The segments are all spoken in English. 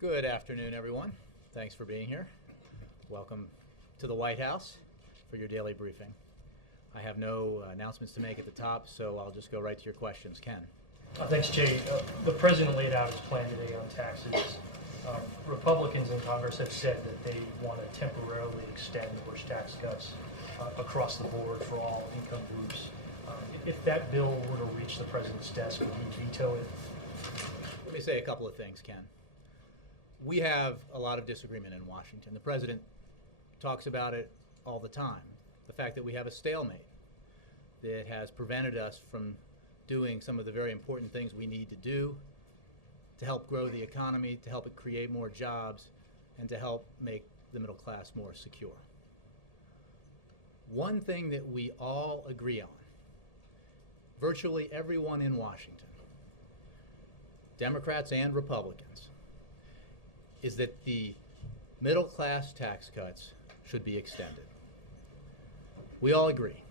Good afternoon, everyone. Thanks for being here. Welcome to the White House for your daily briefing. I have no announcements to make at the top, so I'll just go right to your questions. Ken. Thanks, Jay. The president laid out his plan today on taxes. Republicans in Congress have said that they want to temporarily extend the Bush tax cuts across the board for all income groups. If that bill were to reach the president's desk, would he veto it? Let me say a couple of things, Ken. We have a lot of disagreement in Washington. The president talks about it all the time. The fact that we have a stalemate that has prevented us from doing some of the very important things we need to do to help grow the economy, to help it create more jobs, and to help make the middle class more secure. One thing that we all agree on, virtually everyone in Washington, Democrats and Republicans, is that the middle class tax cuts should be extended. We all agree.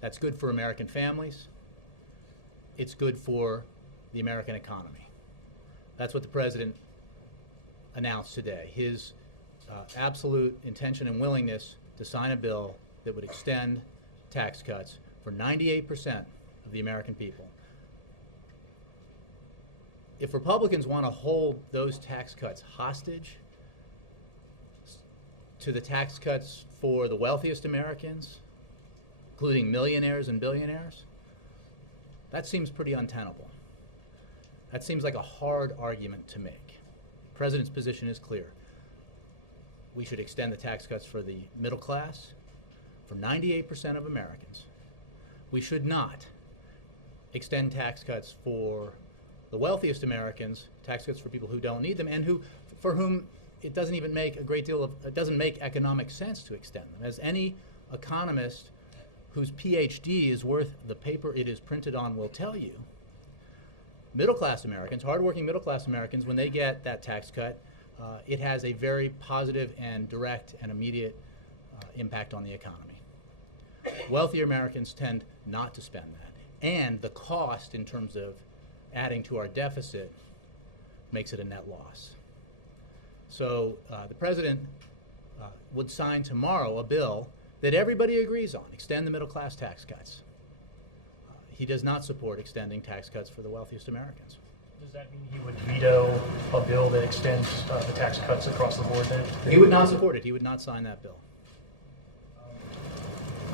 That's good for American families. It's good for the American economy. That's what the president announced today, his absolute intention and willingness to sign a bill that would extend tax cuts for 98% of the American people. If Republicans want to hold those tax cuts hostage to the tax cuts for the wealthiest Americans, including millionaires and billionaires, that seems pretty untenable. That seems like a hard argument to make. The president's position is clear. We should extend the tax cuts for the middle class, for 98% of Americans. We should not extend tax cuts for the wealthiest Americans, tax cuts for people who don't need them and for whom it doesn't even make it doesn't make economic sense to extend them. As any economist whose PhD is worth the paper it is printed on will tell you, middle-class Americans, hardworking middle-class Americans, when they get that tax cut, it has a very positive and direct and immediate impact on the economy. Wealthier Americans tend not to spend that, and the cost in terms of adding to our deficit makes it a net loss. So the president would sign tomorrow a bill that everybody agrees on, extend the middle class tax cuts. He does not support extending tax cuts for the wealthiest Americans. Does that mean he would veto a bill that extends the tax cuts across the board then? He would not support it. He would not sign that bill.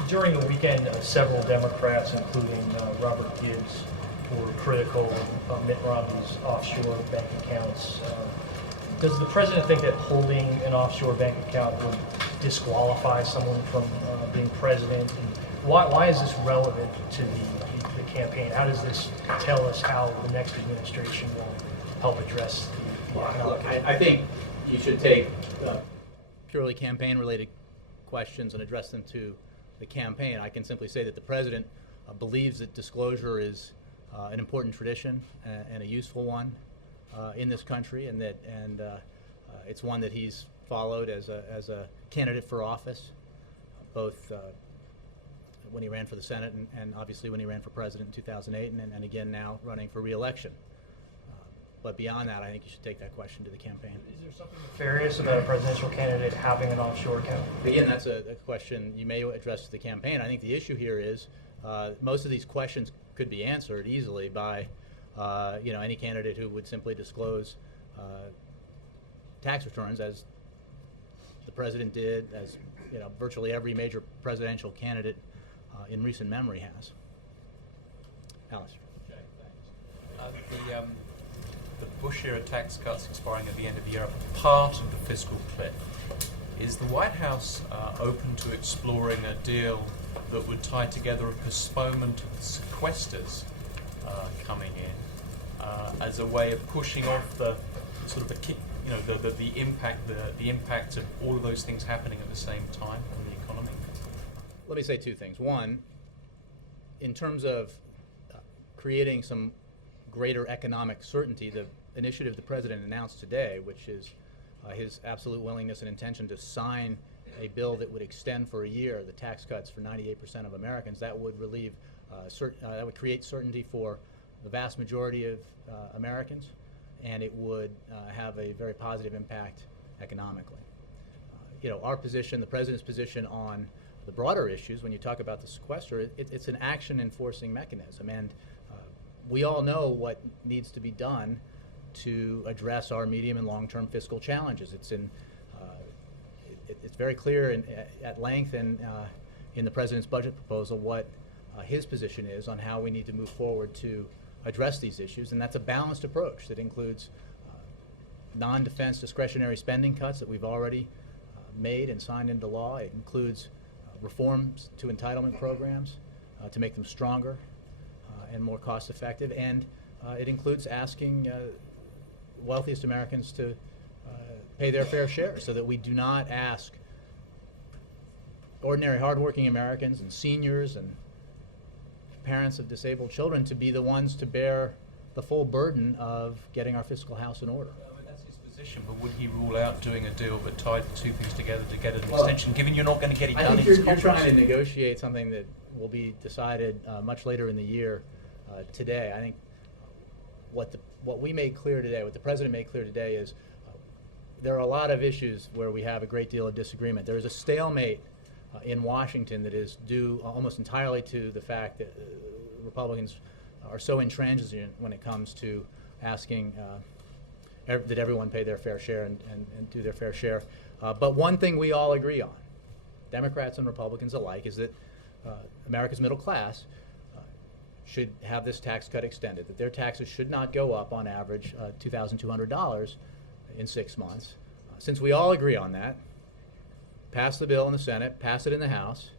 During the weekend, several Democrats, including Robert Gibbs, were critical of Mitt Romney's offshore bank accounts. Does the president think that holding an offshore bank account would disqualify someone from being president? And why is this relevant to the campaign? How does this tell us how the next administration will help address the economic? Look, I think you should take purely campaign-related questions and address them to the campaign. I can simply say that the president believes that disclosure is an important tradition and a useful one in this country, and it's one that he's followed as a candidate for office, both when he ran for the Senate and obviously when he ran for president in 2008, and again now running for re-election. But beyond that, I think you should take that question to the campaign. Is there something nefarious about a presidential candidate having an offshore account? Again, that's a question you may address to the campaign. I think the issue here is most of these questions could be answered easily by any candidate who would simply disclose tax returns, as the president did, as virtually every major presidential candidate in recent memory has. Alice. Okay, thanks. The Bush-era tax cuts expiring at the end of the year are part of the fiscal cliff. Is the White House open to exploring a deal that would tie together a postponement of the sequesters coming in as a way of pushing off the sort of the impact of all of those things happening at the same time on the economy? Let me say two things. One, in terms of creating some greater economic certainty, the initiative the president announced today, which is his absolute willingness and intention to sign a bill that would extend for a year the tax cuts for 98% of Americans, that would that would create certainty for the vast majority of Americans, and it would have a very positive impact economically. Our position, the President's position on the broader issues, when you talk about the sequester, it's an action enforcing mechanism, and we all know what needs to be done to address our medium and long-term fiscal challenges. It's very clear at length in the President's budget proposal what his position is on how we need to move forward to address these issues, and that's a balanced approach that includes non-defense discretionary spending cuts that we've already made and signed into law. It includes reforms to entitlement programs to make them stronger and more cost-effective, and it includes asking wealthiest Americans to pay their fair share, so that we do not ask ordinary hardworking Americans and seniors and parents of disabled children to be the ones to bear the full burden of getting our fiscal house in order. That's his position, but would he rule out doing a deal that tied the two things together to get an extension, given you're not going to get it done in his you're Congress? trying to negotiate something that will be decided much later in the year today. I think what we made clear today, what the President made clear today is there are a lot of issues where we have a great deal of disagreement. There is a stalemate in Washington that is due almost entirely to the fact that Republicans are so intransigent when it comes to asking that everyone pay their fair share and do their fair share. But one thing we all agree on, Democrats and Republicans alike, is that America's middle class should have this tax cut extended, that their taxes should not go up on average $2,200 in 6 months. Since we all agree on that, pass the bill in the Senate, pass it in the House,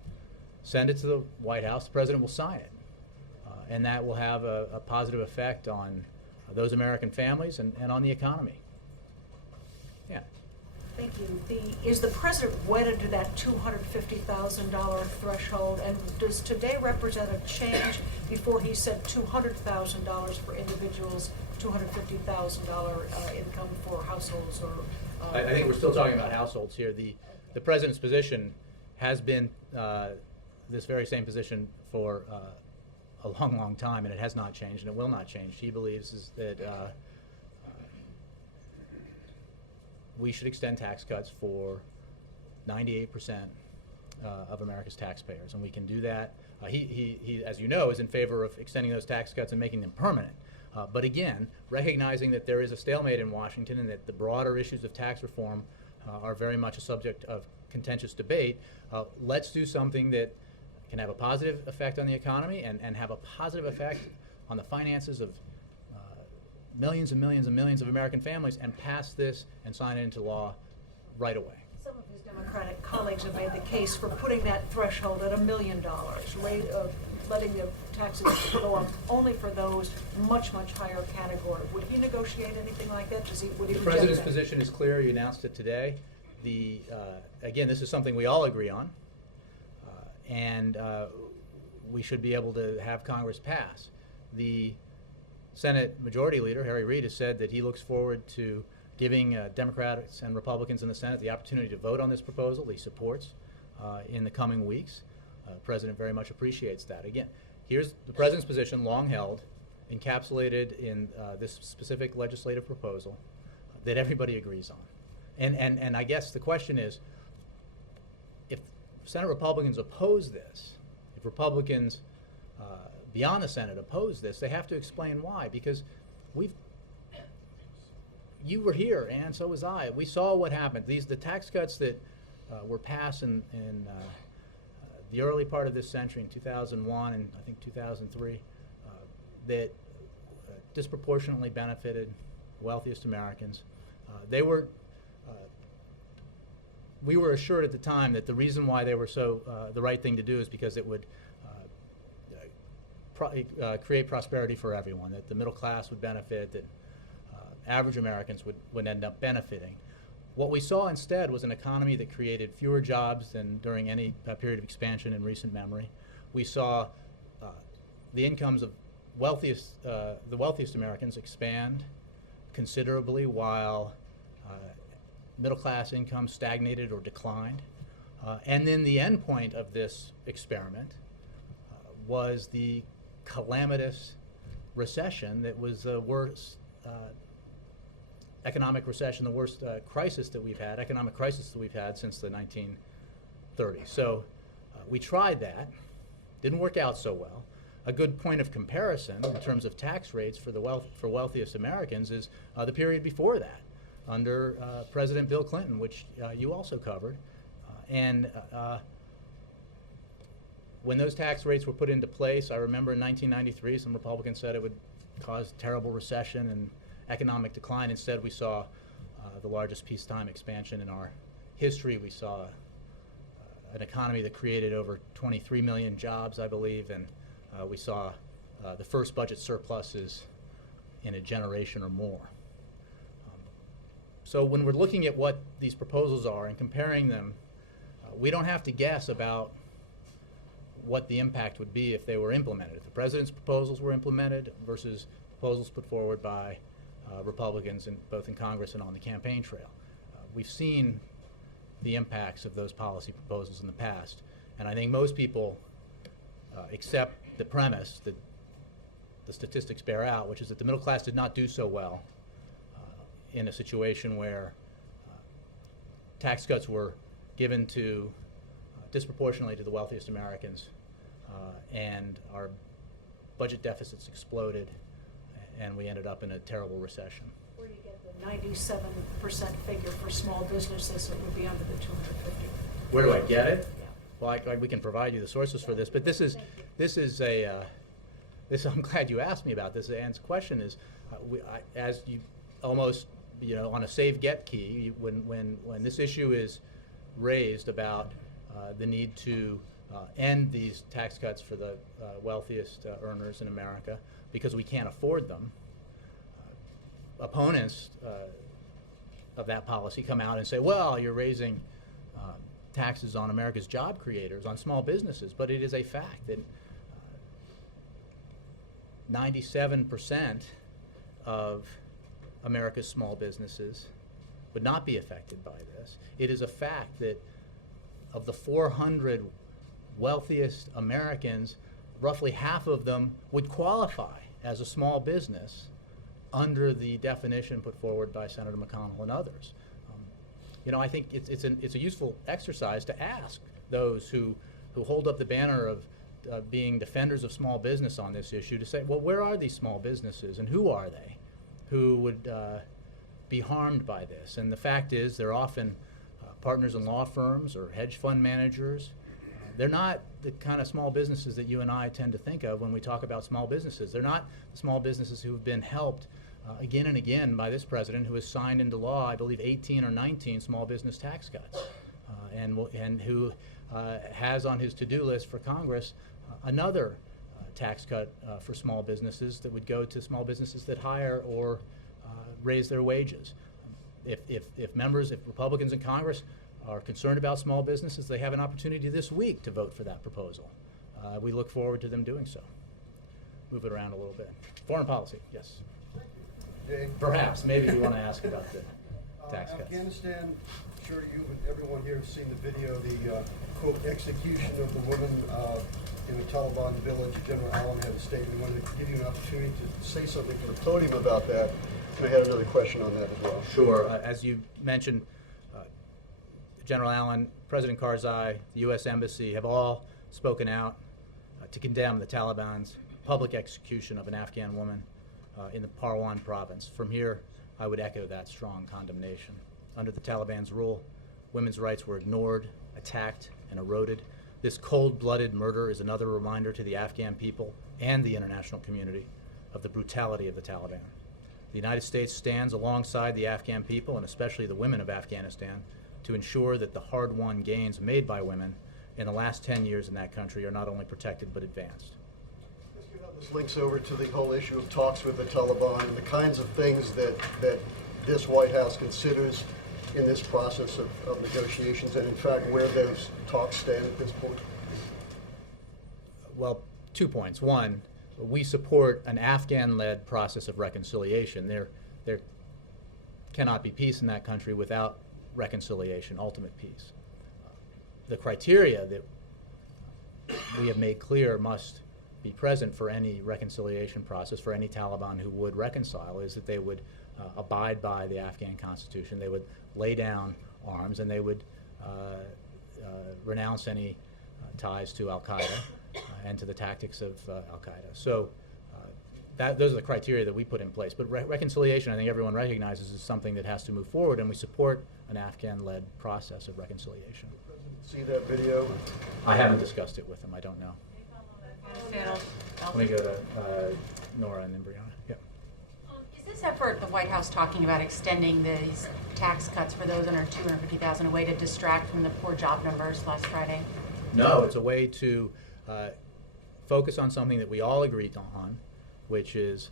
send it to the White House, the President will sign it. And that will have a positive effect on those American families and on the economy. Yeah. Thank you. Is the President wedded to that $250,000 threshold? And does today represent a change? Before he said $200,000 for individuals, $250,000 income for households, or I think we're still talking about households here. The President's position has been this very same position for a long, long time, and it has not changed, and it will not change. He believes that we should extend tax cuts for 98% of America's taxpayers, and we can do that. He, as you know, is in favor of extending those tax cuts and making them permanent. But again, recognizing that there is a stalemate in Washington and that the broader issues of tax reform are very much a subject of contentious debate, let's do something that can have a positive effect on the economy and have a positive effect on the finances of millions and millions and millions of American families, and pass this and sign it into law right away. some of his Democratic colleagues have made the case for putting that threshold at $1 million, letting the taxes go up only for those much, much higher category. Would he negotiate anything like that? Would he The reject President's that? position is clear. He announced it today. Again, this is something we all agree on, and we should be able to have Congress pass. The Senate Majority Leader, Harry Reid, has said that he looks forward to giving Democrats and Republicans in the Senate the opportunity to vote on this proposal he supports in the coming weeks. The President very much appreciates that. Again, here's the President's position, long held, encapsulated in this specific legislative proposal that everybody agrees on. And I guess the question is, if Senate Republicans oppose this, if Republicans beyond the Senate oppose this, they have to explain why, because you were here and so was I. We saw what happened. The tax cuts that were passed in the early part of this century, in 2001 and I think 2003, that disproportionately benefited the wealthiest Americans. We were assured at the time that the reason why they were so the right thing to do is because it would create prosperity for everyone, that the middle class would benefit, that average Americans would end up benefiting. What we saw instead was an economy that created fewer jobs than during any period of expansion in recent memory. We saw the incomes of the wealthiest Americans expand considerably, while middle class income stagnated or declined. And then the end point of this experiment was the calamitous recession that was the worst economic recession, the worst economic crisis that we've had since the 1930s. So we tried that. Didn't work out so well. A good point of comparison in terms of tax rates for wealthiest Americans is the period before that, under President Bill Clinton, which you also covered. When those tax rates were put into place, I remember in 1993, some Republicans said it would cause terrible recession and economic decline. Instead, we saw the largest peacetime expansion in our history. We saw an economy that created over 23 million jobs, I believe, and we saw the first budget surpluses in a generation or more. So when we're looking at what these proposals are and comparing them, we don't have to guess about what the impact would be if they were implemented. If the president's proposals were implemented versus proposals put forward by Republicans both in Congress and on the campaign trail. We've seen the impacts of those policy proposals in the past, and I think most people accept the premise that the statistics bear out, which is that the middle class did not do so well in a situation where tax cuts were given to disproportionately to the wealthiest Americans, and our budget deficits exploded, and we ended up in a terrible recession. Where do you get the 97% figure for small businesses that would be under the 250? Where do I get it? Yeah. Well, we can provide you the sources for this, but this is I'm glad you asked me about this. Ann's question is, as you almost, on a save get key, when this issue is raised about the need to end these tax cuts for the wealthiest earners in America because we can't afford them, opponents of that policy come out and say, well, you're raising taxes on America's job creators, on small businesses, but it is a fact that 97% of America's small businesses would not be affected by this. It is a fact that of the 400 wealthiest Americans, roughly half of them would qualify as a small business under the definition put forward by Senator McConnell and others. I think it's a useful exercise to ask those who hold up the banner of being defenders of small business on this issue to say, well, where are these small businesses and who are they who would be harmed by this? And the fact is they're often partners in law firms or hedge fund managers. They're not the kind of small businesses that you and I tend to think of when we talk about small businesses. They're not the small businesses who have been helped again and again by this president, who has signed into law, I believe, 18 or 19 small business tax cuts, and who has on his to-do list for Congress another tax cut for small businesses that would go to small businesses that hire or raise their wages. If Republicans in Congress are concerned about small businesses, they have an opportunity this week to vote for that proposal. We look forward to them doing so. Move it around a little bit. Foreign policy, yes. Dave, Perhaps, maybe you want to ask about the tax cuts. Afghanistan, I'm sure you and everyone here have seen the video, the quote, execution of the woman in the Taliban village. General Allen had a statement. We wanted to give you an opportunity to say something from the podium about that. And I had another question on that as well. Sure. As you mentioned, General Allen, President Karzai, the U.S. Embassy have all spoken out to condemn the Taliban's public execution of an Afghan woman in the Parwan province. From here, I would echo that strong condemnation. Under the Taliban's rule, women's rights were ignored, attacked, and eroded. This cold-blooded murder is another reminder to the Afghan people and the international community of the brutality of the Taliban. The United States stands alongside the Afghan people, and especially the women of Afghanistan, to ensure that the hard-won gains made by women in the last 10 years in that country are not only protected but advanced. This links over to the whole issue of talks with the Taliban and the kinds of things that this White House considers in this process of negotiations, and in fact where those talks stand at this point. Well, 2 points. One, we support an Afghan-led process of reconciliation. There cannot be peace in that country without reconciliation, ultimate peace. The criteria that we have made clear must be present for any reconciliation process, for any Taliban who would reconcile, is that they would abide by the Afghan constitution. They would lay down arms, and they would renounce any ties to Al-Qaeda and to the tactics of Al-Qaeda. So those are the criteria that we put in place. But reconciliation, I think everyone recognizes, is something that has to move forward, and we support an Afghan-led process of reconciliation. See that video? I haven't discussed it with them. I don't know. Let me go to Nora and then Brianna. Yeah. Is this effort, the White House talking about extending these tax cuts for those under $250,000, a way to distract from the poor job numbers last Friday? No, it's a way to focus on something that we all agreed on, which is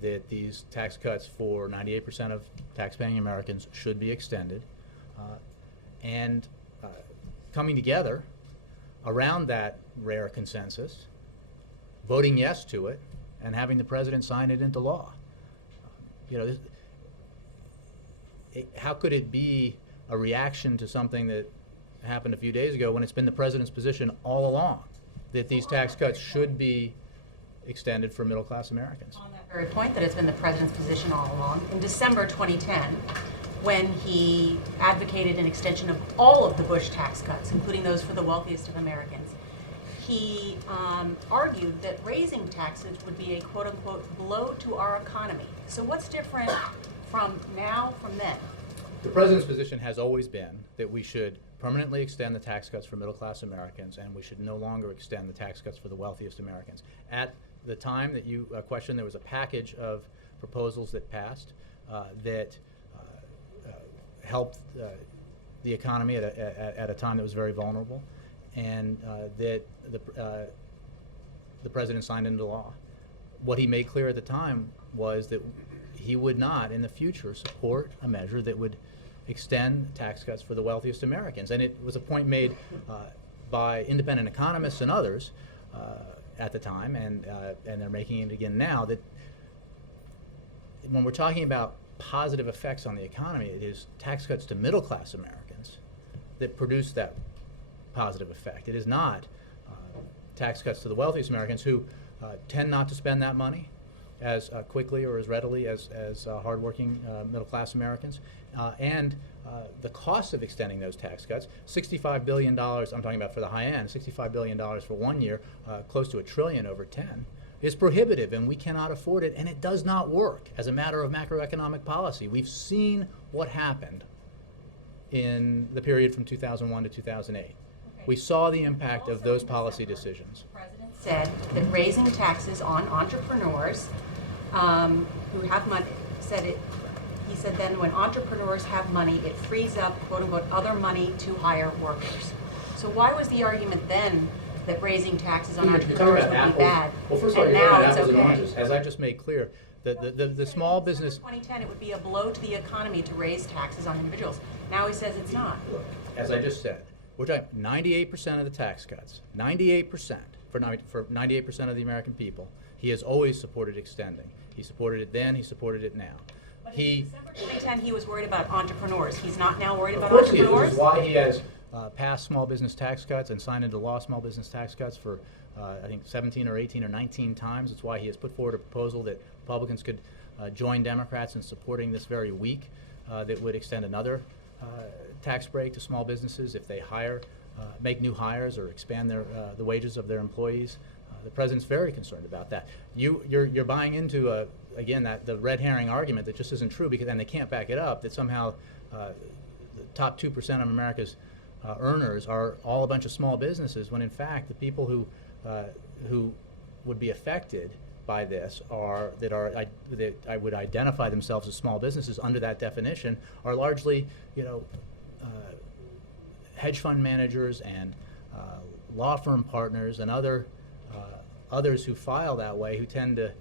that these tax cuts for 98% of tax-paying Americans should be extended, and coming together around that rare consensus, voting yes to it, and having the president sign it into law. How could it be a reaction to something that happened a few days ago when it's been the president's position all along that these tax cuts should be extended for middle-class Americans? On that very point, that it's been the president's position all along. In December 2010, when he advocated an extension of all of the Bush tax cuts, including those for the wealthiest of Americans, he argued that raising taxes would be a quote-unquote blow to our economy. So what's different from now from then? The president's position has always been that we should permanently extend the tax cuts for middle-class Americans, and we should no longer extend the tax cuts for the wealthiest Americans. At the time that you questioned, there was a package of proposals that passed that helped the economy at a time that was very vulnerable, and that the president signed into law. What he made clear at the time was that he would not, in the future, support a measure that would extend tax cuts for the wealthiest Americans. And it was a point made by independent economists and others at the time, and they're making it again now, that when we're talking about positive effects on the economy, it is tax cuts to middle-class Americans that produce that positive effect. It is not tax cuts to the wealthiest Americans, who tend not to spend that money as quickly or as readily as hardworking middle-class Americans. And the cost of extending those tax cuts, $65 billion, I'm talking about for the high end, $65 billion for 1 year, close to $1 trillion over 10, is prohibitive, and we cannot afford it, and it does not work as a matter of macroeconomic policy. We've seen what happened in the period from 2001 to 2008. Okay. We saw the impact of those policy decisions. The president said that raising taxes on entrepreneurs who have money, he said then when entrepreneurs have money, it frees up, quote unquote, other money to hire workers. So why was the argument then that raising taxes on entrepreneurs would be bad? Well, first of all, and you're now talking it's apples and okay. oranges. As I just made clear, the small business. 2010, it would be a blow to the economy to raise taxes on individuals. Now he says it's not. Look, as I just said, we're talking 98% of the tax cuts, 98% for 98% of the American people. He has always supported extending. He supported it then. He supported it now. But in December 2010, he was worried about entrepreneurs. He's not now worried about Of course he is, entrepreneurs? which is why he has passed small business tax cuts and signed into law small business tax cuts for, I think, 17 or 18 or 19 times. It's why he has put forward a proposal that Republicans could join Democrats in supporting this very week that would extend another tax break to small businesses if they make new hires or expand the wages of their employees. The president's very concerned about that. You're buying into again the red herring argument that just isn't true, because, and they can't back it up, that somehow the top 2% of America's earners are all a bunch of small businesses, when in fact the people who would be affected by this that I would identify themselves as small businesses under that definition are largely hedge fund managers and law firm partners and others who file that way, who tend to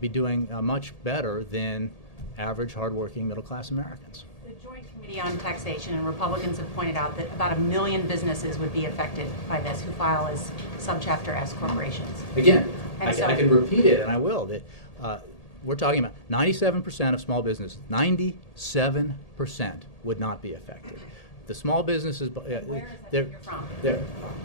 be doing much better than average, hardworking, middle-class Americans. The Joint Committee on Taxation and Republicans have pointed out that about 1 million businesses would be affected by this who file as subchapter S corporations. Again, And I so- can repeat it, and I will, that we're talking about 97% of small businesses, 97% would not be affected. The small businesses, Where is that they're, figure from? there,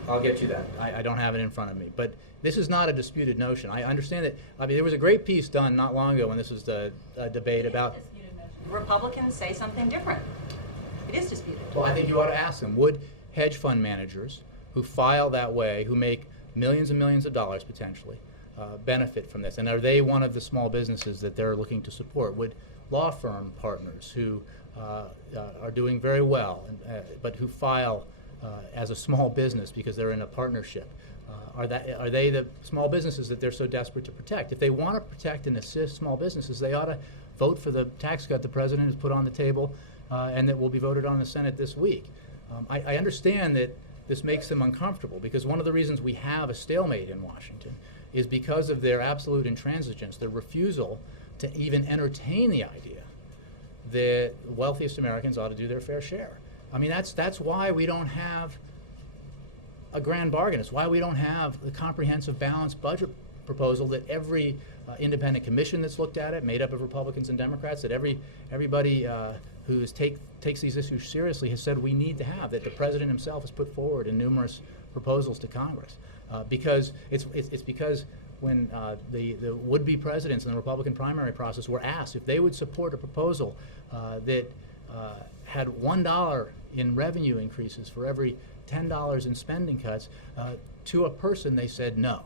I'll get you that. I don't have it in front of me, but this is not a disputed notion. I understand that. I mean, there was a great piece done not long ago when this was the debate about. It is a disputed Republicans say something different. It is disputed. Well, I think you ought to ask them, would hedge fund managers who file that way, who make millions and millions of dollars potentially, benefit from this? And are they one of the small businesses that they're looking to support? Would law firm partners who are doing very well, but who file as a small business because they're in a partnership, are they the small businesses that they're so desperate to protect? If they want to protect and assist small businesses, they ought to vote for the tax cut the president has put on the table and that will be voted on in the Senate this week. I understand that this makes them uncomfortable, because one of the reasons we have a stalemate in Washington is because of their absolute intransigence, their refusal to even entertain the idea that the wealthiest Americans ought to do their fair share. I mean, that's why we don't have a grand bargain. It's why we don't have the comprehensive balanced budget proposal that every independent commission that's looked at it, made up of Republicans and Democrats, that everybody who takes these issues seriously has said we need to have, that the president himself has put forward in numerous proposals to Congress. Because it's because when the would-be presidents in the Republican primary process were asked if they would support a proposal that had $1 in revenue increases for every $10 in spending cuts, to a person they said no.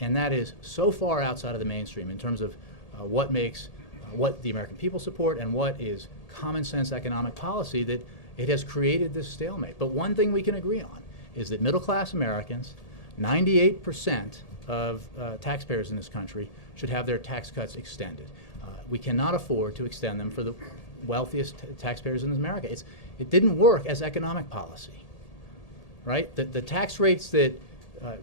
And that is so far outside of the mainstream in terms of what makes what the American people support and what is common sense economic policy, that it has created this stalemate. But one thing we can agree on is that middle class Americans, 98% of taxpayers in this country, should have their tax cuts extended. We cannot afford to extend them for the wealthiest taxpayers in America. It didn't work as economic policy, right? The tax rates that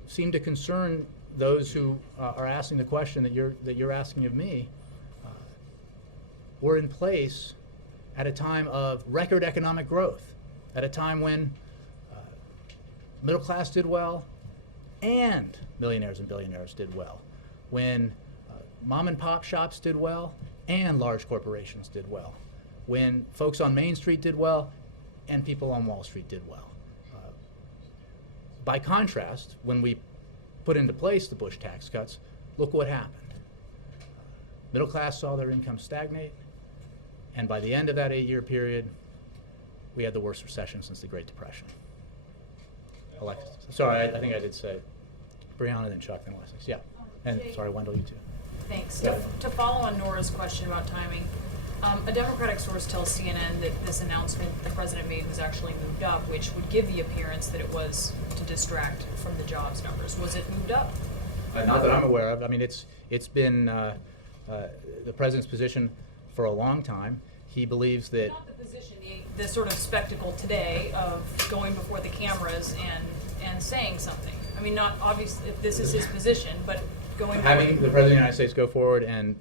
seem to concern those who are asking the question that you're asking of me were in place at a time of record economic growth, at a time when middle class did well and millionaires and billionaires did well, when mom and pop shops did well and large corporations did well, when folks on Main Street did well and people on Wall Street did well. By contrast, when we put into place the Bush tax cuts, look what happened. Middle class saw their income stagnate, and by the end of that 8-year period, we had the worst recession since the Great Depression. Alexis, sorry, I think I did say Brianna, then Chuck, then Alexis. Yeah, and Jay, sorry, Wendell, you too. Thanks. Yeah. To follow on Nora's question about timing, a Democratic source tells CNN that this announcement the president made was actually moved up, which would give the appearance that it was to distract from the jobs numbers. Was it moved up? Not that I'm aware of. I mean, it's been the president's position for a long time. He believes that Not the position, the sort of spectacle today of going before the cameras and saying something. I mean, not obvious if this is his position, but going having the president of the United States go forward and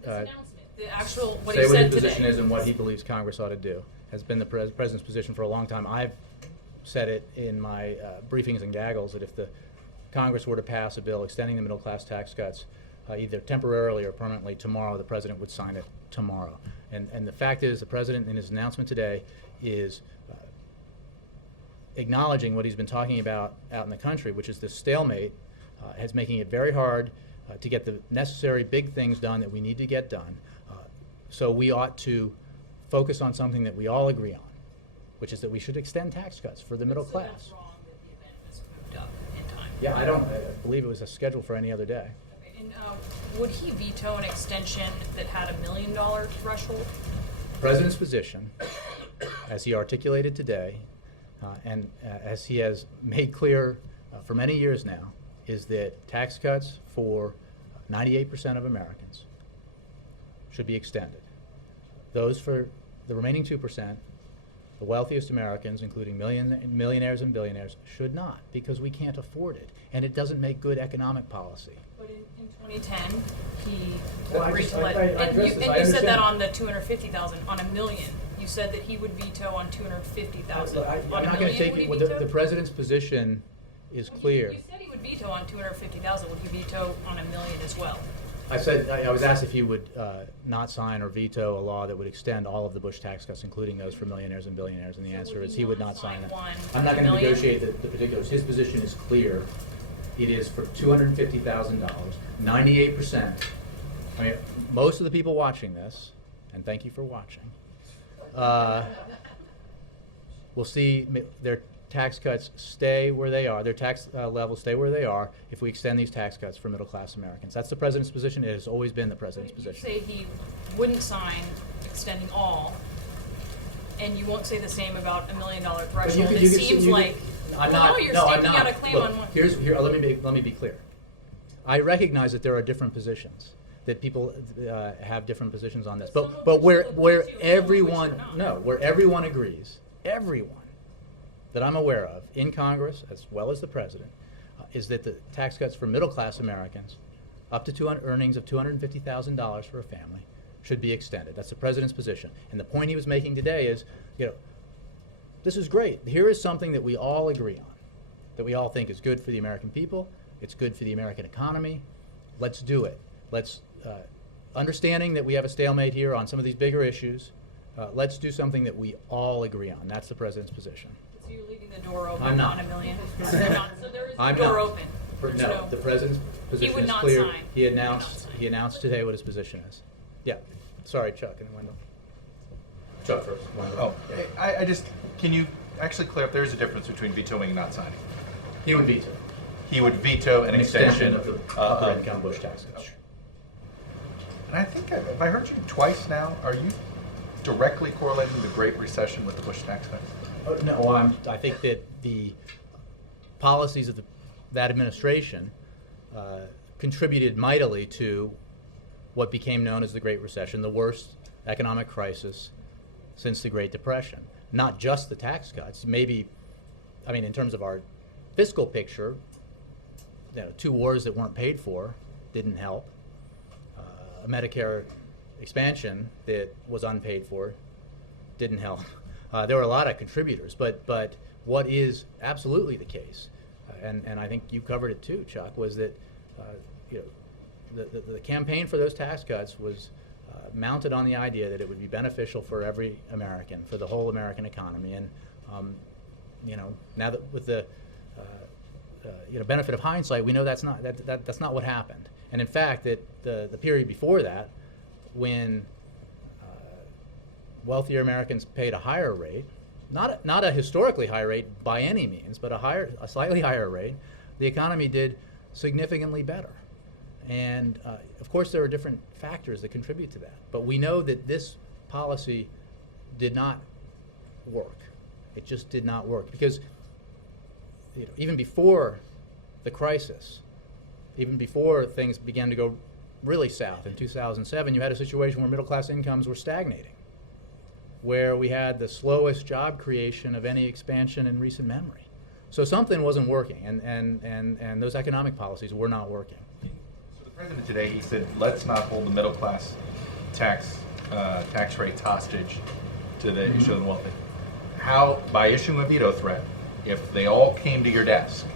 this announcement, the actual what say he what said his today. position is and what he believes Congress ought to do has been the president's position for a long time. I've said it in my briefings and gaggles that if the Congress were to pass a bill extending the middle class tax cuts either temporarily or permanently tomorrow, the president would sign it tomorrow. And the fact is, the president in his announcement today is acknowledging what he's been talking about out in the country, which is this stalemate, is making it very hard to get the necessary big things done that we need to get done. So we ought to focus on something that we all agree on, which is that we should extend tax cuts for the middle So class. that's wrong that the event was moved up in time. Yeah, I believe it was scheduled for any other day. Okay, and would he veto an extension that had $1 million threshold? The president's position, as he articulated today, and as he has made clear for many years now, is that tax cuts for 98% of Americans should be extended. Those for the remaining 2%, the wealthiest Americans, including millionaires and billionaires, should not, because we can't afford it, and it doesn't make good economic policy. But in 2010, he Well, I agreed just- to let, I and addressed you, this. and I you said that understand. on the 250,000, on $1 million. You said that he would veto on 250,000. I'm On not $1 going to million, take would he it. veto? The president's position is clear. You said he would veto on 250,000. Would he veto on $1 million as well? I said I was asked if he would not sign or veto a law that would extend all of the Bush tax cuts, including those for millionaires and billionaires, and the So answer would is he he would not not sign sign it. one I'm not for going to $1 million? negotiate the particulars. His position is clear. It is for $250,000, 98%. I mean, most of the people watching this and thank you for watching, will see their tax cuts stay where they are, their tax levels stay where they are if we extend these tax cuts for middle-class Americans. That's the president's position. It has always been the president's You position. say he wouldn't sign extending all, and you won't say the same about $1 million threshold. It seems like I'm not. no, you're no, I'm staking not. out a claim Look, on one. Let me be clear. I recognize that there are different positions, that people have different positions on this. But where everyone agrees, everyone that I'm aware of in Congress as well as the president, is that the tax cuts for middle class Americans up to earnings of $250,000 for a family should be extended. That's the president's position. And the point he was making today is, this is great. Here is something that we all agree on, that we all think is good for the American people. It's good for the American economy. Let's do it. Let's, understanding that we have a stalemate here on some of these bigger issues, let's do something that we all agree on. That's the president's position. So you're leaving the door open I'm not. on $1 million? You're not. So there is the I'm door not. open. There's No, the president's position would is not clear. sign. He He would announced. not sign. He announced today what his position is. Yeah. Sorry, Chuck and Wendell. Chuck first. Wendell. Oh, I just, can you actually clear up, there is a difference between vetoing and not signing. He would veto He would veto an extension of the upper income Bush tax cuts. And I think, have I heard you twice now? Are you directly correlating the Great Recession with the Bush tax cuts? No, I think that the policies of that administration contributed mightily to what became known as the Great Recession, the worst economic crisis since the Great Depression. Not just the tax cuts. Maybe, in terms of our fiscal picture, 2 wars that weren't paid for didn't help. A Medicare expansion that was unpaid for didn't help. There were a lot of contributors, but what is absolutely the case, and I think you covered it too, Chuck, was that the campaign for those tax cuts was mounted on the idea that it would be beneficial for every American, for the whole American economy, and now that with the benefit of hindsight, we know that's not what happened. And in fact, that the period before that, when wealthier Americans paid a higher rate, not a historically high rate by any means, but a slightly higher rate, the economy did significantly better. And of course, there are different factors that contribute to that. But we know that this policy did not work. It just did not work because even before the crisis, even before things began to go really south in 2007, you had a situation where middle-class incomes were stagnating, where we had the slowest job creation of any expansion in recent memory. So something wasn't working, and those economic policies were not working. So the president today, he said, let's not hold the middle class tax rates hostage to the issue of the wealthy. How, by issuing a veto threat, if they all came to your desk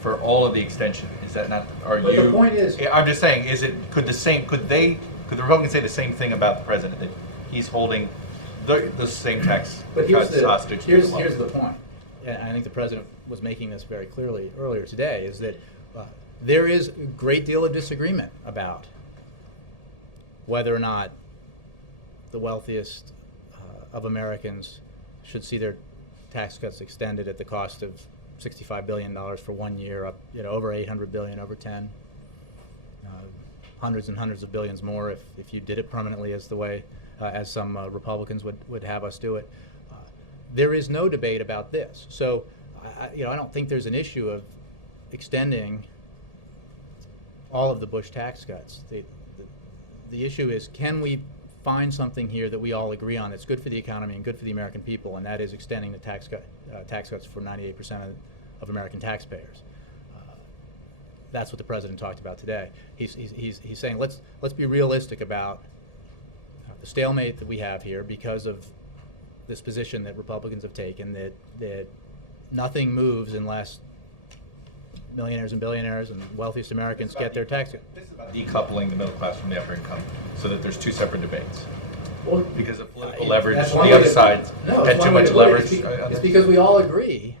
for all of the extension, is that not? But the point is, I'm just saying, could the Republicans say the same thing about the president, that he's holding the same tax cuts hostage? Here's the point, and I think the president was making this very clearly earlier today, is that there is a great deal of disagreement about whether or not the wealthiest of Americans should see their tax cuts extended at the cost of $65 billion for 1 year, up over $800 billion over 10, hundreds and hundreds of billions more if you did it permanently, as the way as some Republicans would have us do it. There is no debate about this. So I don't think there's an issue of extending all of the Bush tax cuts. The issue is, can we find something here that we all agree on that's good for the economy and good for the American people, and that is extending the tax cuts for 98% of American taxpayers. That's what the president talked about today. He's saying let's be realistic about the stalemate that we have here because of this position that Republicans have taken, that nothing moves unless millionaires and billionaires and wealthiest Americans get their tax cut. This is about decoupling the middle class from the upper income, so that there's two separate debates. Well, because of political leverage, that's the one other way to- side no, had it's too one way much to put it. leverage. It's because we all agree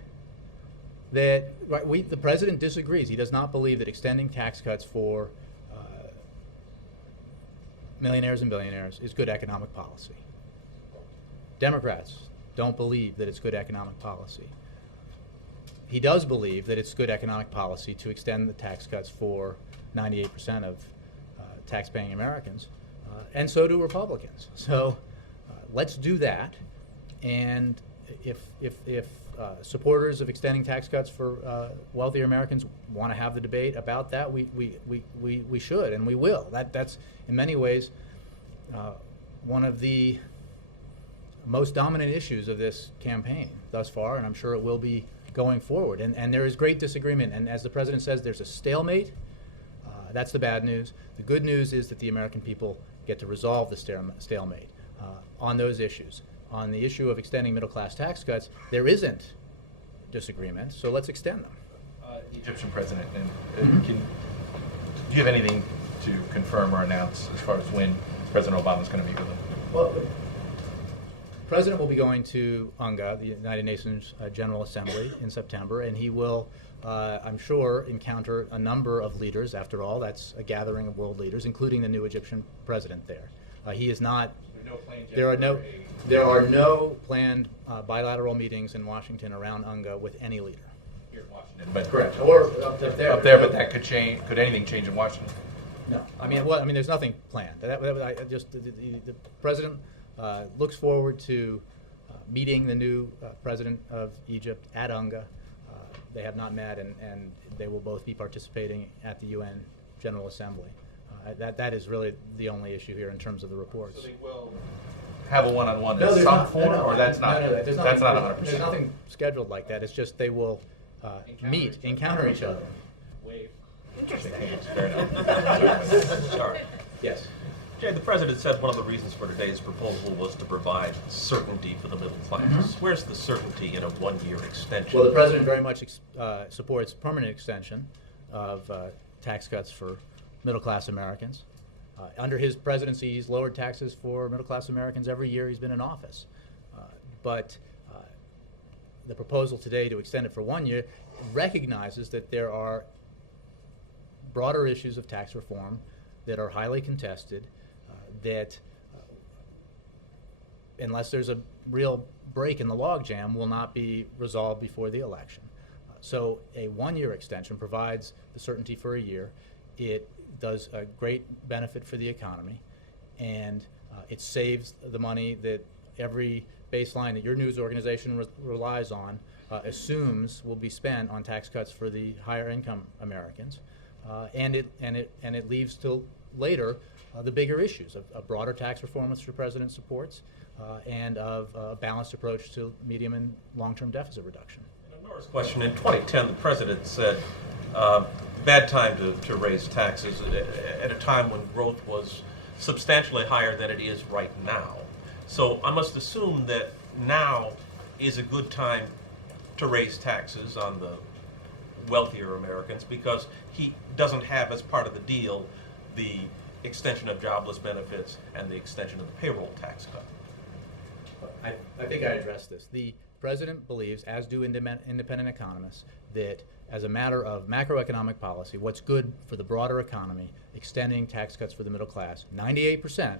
that the president disagrees. He does not believe that extending tax cuts for millionaires and billionaires is good economic policy. Democrats don't believe that it's good economic policy. He does believe that it's good economic policy to extend the tax cuts for 98% of tax-paying Americans, and so do Republicans. So let's do that, and if supporters of extending tax cuts for wealthier Americans want to have the debate about that, we should and we will. That's in many ways one of the most dominant issues of this campaign thus far, and I'm sure it will be going forward. And there is great disagreement, and as the president says, there's a stalemate. That's the bad news. The good news is that the American people get to resolve the stalemate on those issues. On the issue of extending middle-class tax cuts, there isn't disagreement, so let's extend them. Egyptian president, and do you have anything to confirm or announce as far as when President Obama is going to meet with him? Well, the president will be going to UNGA, the United Nations General Assembly, in September, and he will, I'm sure, encounter a number of leaders. After all, that's a gathering of world leaders, including the new Egyptian president there. He is not. There are no planned bilateral meetings in Washington around UNGA with any leader. Here in Washington, but Correct. Or up there. Up there, but that could change. Could anything change in Washington? No. I mean, there's nothing planned. The president looks forward to meeting the new president of Egypt at UNGA. They have not met, and they will both be participating at the UN General Assembly. That is really the only issue here in terms of the reports. So they will have a one-on-one No, in there's some not, form, no, or that's not. no, That's not 100%. There's nothing scheduled like that. It's just they will encounter each other. Wave. Interesting. Fair enough. Sorry. Yes. Jay, the president said one of the reasons for today's proposal was to provide certainty for the middle class. Mm-hmm. Where's the certainty in a one-year extension? Well, the president very much supports permanent extension of tax cuts for middle-class Americans. Under his presidency, he's lowered taxes for middle-class Americans every year he's been in office. But the proposal today to extend it for 1 year recognizes that there are broader issues of tax reform that are highly contested, that unless there's a real break in the logjam, will not be resolved before the election. So a 1 year extension provides the certainty for a year. It does a great benefit for the economy, and it saves the money that every baseline that your news organization relies on assumes will be spent on tax cuts for the higher income Americans, and it leaves till later the bigger issues of broader tax reform, which the president supports, and of a balanced approach to medium and long-term deficit reduction. Nora's question, in 2010, the president said, bad time to raise taxes at a time when growth was substantially higher than it is right now. So I must assume that now is a good time to raise taxes on the wealthier Americans, because he doesn't have as part of the deal the extension of jobless benefits and the extension of the payroll tax cut. I think I addressed this. The president believes, as do independent economists, that as a matter of macroeconomic policy, what's good for the broader economy, extending tax cuts for the middle class, 98%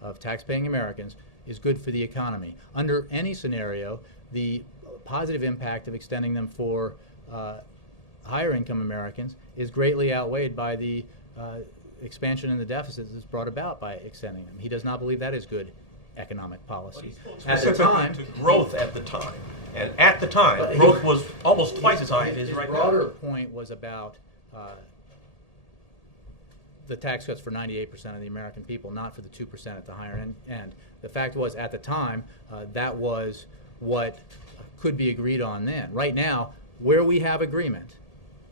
of tax-paying Americans, is good for the economy. Under any scenario, the positive impact of extending them for higher income Americans is greatly outweighed by the expansion in the deficits that's brought about by extending them. He does not believe that is good economic policy. At the time, to growth at the time, and at the time, growth was almost twice as high as it is right now. His broader point was about the tax cuts for 98% of the American people, not for the 2% at the higher end. The fact was, at the time, that was what could be agreed on then. Right now, where we have agreement,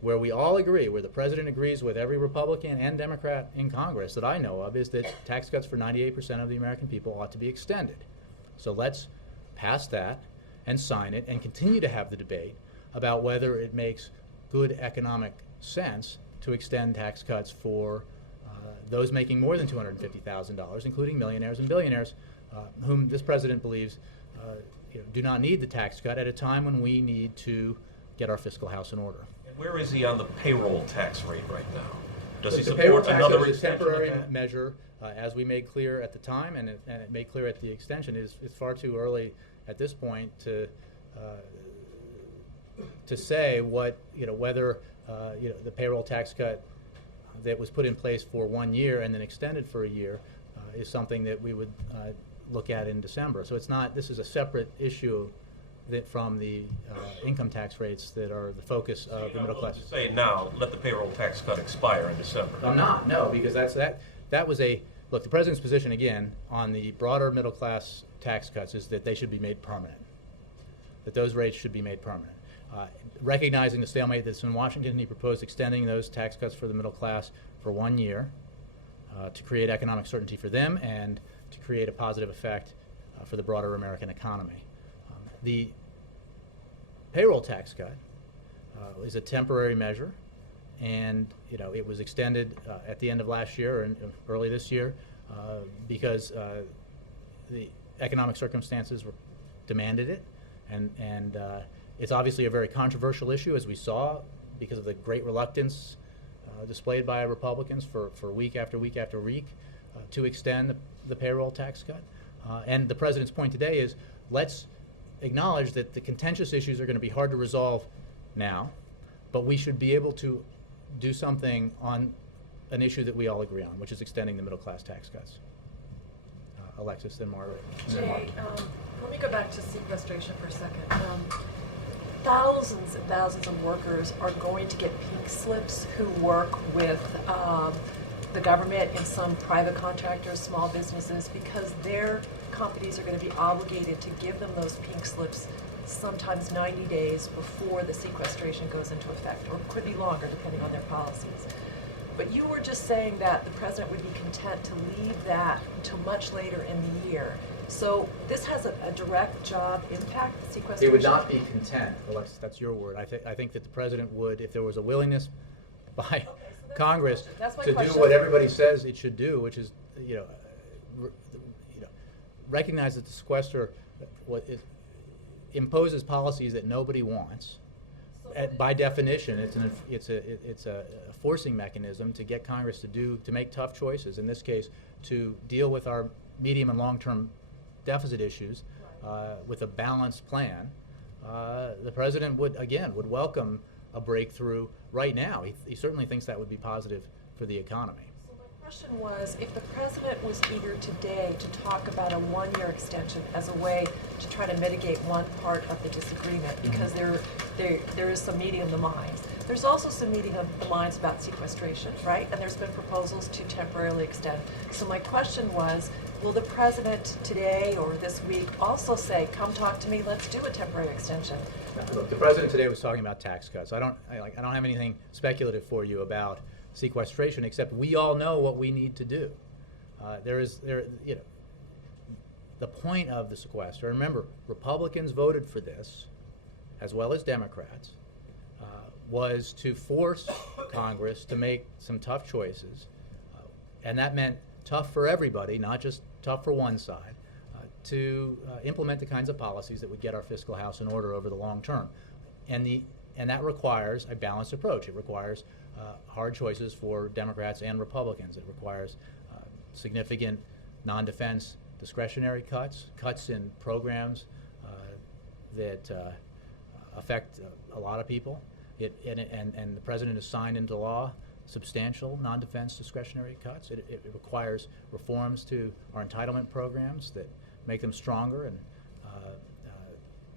where we all agree, where the president agrees with every Republican and Democrat in Congress that I know of, is that tax cuts for 98% of the American people ought to be extended. So let's pass that and sign it and continue to have the debate about whether it makes good economic sense to extend tax cuts for those making more than $250,000, including millionaires and billionaires, whom this president believes do not need the tax cut at a time when we need to get our fiscal house in order. And where is he on the payroll tax rate right now? Does he The payroll support tax another is a extension temporary of that? measure, as we made clear at the time, and it made clear at the extension. It's far too early at this point to say what, whether the payroll tax cut that was put in place for 1 year and then extended for a year is something that we would look at in December. So it's not. This is a separate issue that from the income tax rates that are the focus of the middle class. Say now, let the payroll tax cut expire in December. I'm not, no, because that was look, the president's position again on the broader middle class tax cuts is that they should be made permanent, that those rates should be made permanent. Recognizing the stalemate that's in Washington, he proposed extending those tax cuts for the middle class for 1 year to create economic certainty for them and to create a positive effect for the broader American economy. The payroll tax cut is a temporary measure, and it was extended at the end of last year and early this year because the economic circumstances demanded it, and it's obviously a very controversial issue, as we saw, because of the great reluctance displayed by Republicans for week after week after week to extend the payroll tax cut. And the president's point today is, let's acknowledge that the contentious issues are going to be hard to resolve now, but we should be able to do something on an issue that we all agree on, which is extending the middle class tax cuts. Alexis, then Margaret. Jay, let me go back to sequestration for a second. Thousands and thousands of workers are going to get pink slips who work with the government and some private contractors, small businesses, because their companies are going to be obligated to give them those pink slips sometimes 90 days before the sequestration goes into effect, or could be longer depending on their policies. But you were just saying that the president would be content to leave that until much later in the year. So this has a direct job impact, sequestration? It would not be content, Alexis, that's your word. I think that the president would, if there was a willingness by Congress to do what everybody says it should do, which is, recognize that the sequester imposes policies that nobody wants. By definition, it's a forcing mechanism to get Congress to make tough choices. In this case, to deal with our medium and long-term deficit issues with a balanced plan. The president would welcome a breakthrough right now. He certainly thinks that would be positive for the economy. So my question was, if the president was eager today to talk about a 1-year extension as a way to try to mitigate one part of the disagreement, because there is some meeting of the minds. There's also some meeting of the minds about sequestration, right? And there's been proposals to temporarily extend. So my question was, will the president today or this week also say, come talk to me, let's do a temporary extension? Look, the president today was talking about tax cuts. I don't have anything speculative for you about sequestration, except we all know what we need to do. The point of the sequester, remember, Republicans voted for this, as well as Democrats, was to force Congress to make some tough choices, and that meant tough for everybody, not just tough for one side, to implement the kinds of policies that would get our fiscal house in order over the long term. And that requires a balanced approach. It requires hard choices for Democrats and Republicans. It requires significant non-defense discretionary cuts in programs that affect a lot of people. And the president has signed into law substantial non-defense discretionary cuts. It requires reforms to our entitlement programs that make them stronger, and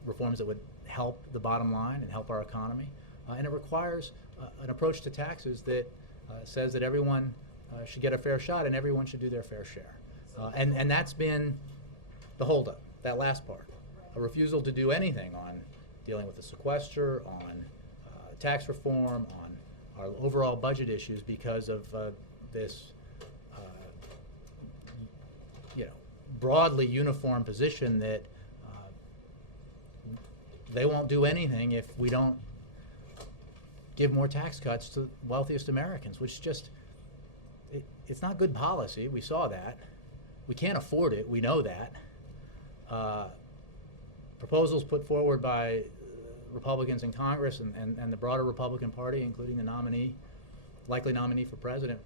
reforms that would help the bottom line and help our economy. And it requires an approach to taxes that says that everyone should get a fair shot and everyone should do their fair share. And that's been the holdup, that last part. A refusal to do anything on dealing with the sequester, on tax reform, on our overall budget issues because of this broadly uniform position that they won't do anything if we don't give more tax cuts to wealthiest Americans, which just, it's not good policy. We saw that. We can't afford it. We know that. Proposals put forward by Republicans in Congress and the broader Republican Party, including the nominee, likely nominee for president,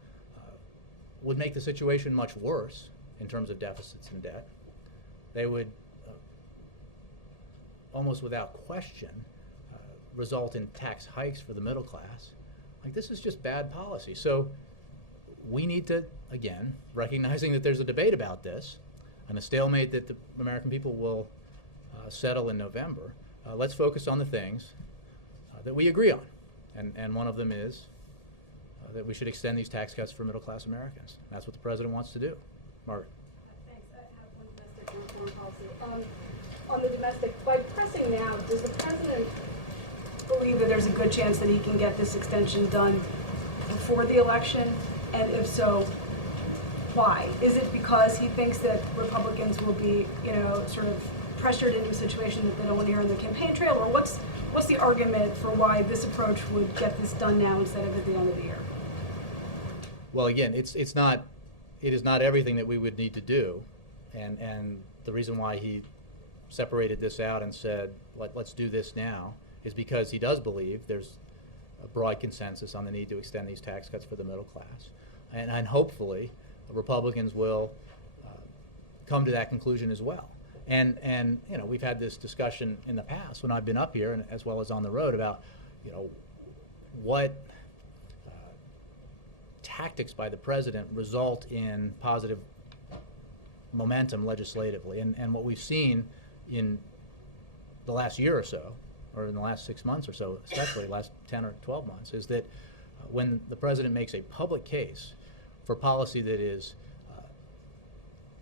would make the situation much worse in terms of deficits and debt. They would, almost without question, result in tax hikes for the middle class. Like, this is just bad policy. So we need to, again, recognizing that there's a debate about this and a stalemate that the American people will settle in November, let's focus on the things that we agree on. And one of them is that we should extend these tax cuts for middle-class Americans. That's what the president wants to do. Margaret. Thanks. I have one domestic, one foreign policy. On the domestic, by pressing now, does the president believe that there's a good chance that he can get this extension done before the election? And if so, why? Is it because he thinks that Republicans will be, sort of pressured into a situation that they don't want to hear on the campaign trail? Or what's the argument for why this approach would get this done now instead of at the end of the year? Well, again, it is not everything that we would need to do, and the reason why he separated this out and said let's do this now is because he does believe there's a broad consensus on the need to extend these tax cuts for the middle class, and hopefully Republicans will come to that conclusion as well. And we've had this discussion in the past when I've been up here and as well as on the road about what tactics by the president result in positive momentum legislatively. And what we've seen in the last year or so, or in the last 6 months or so, especially the last 10 or 12 months, is that when the president makes a public case for policy that is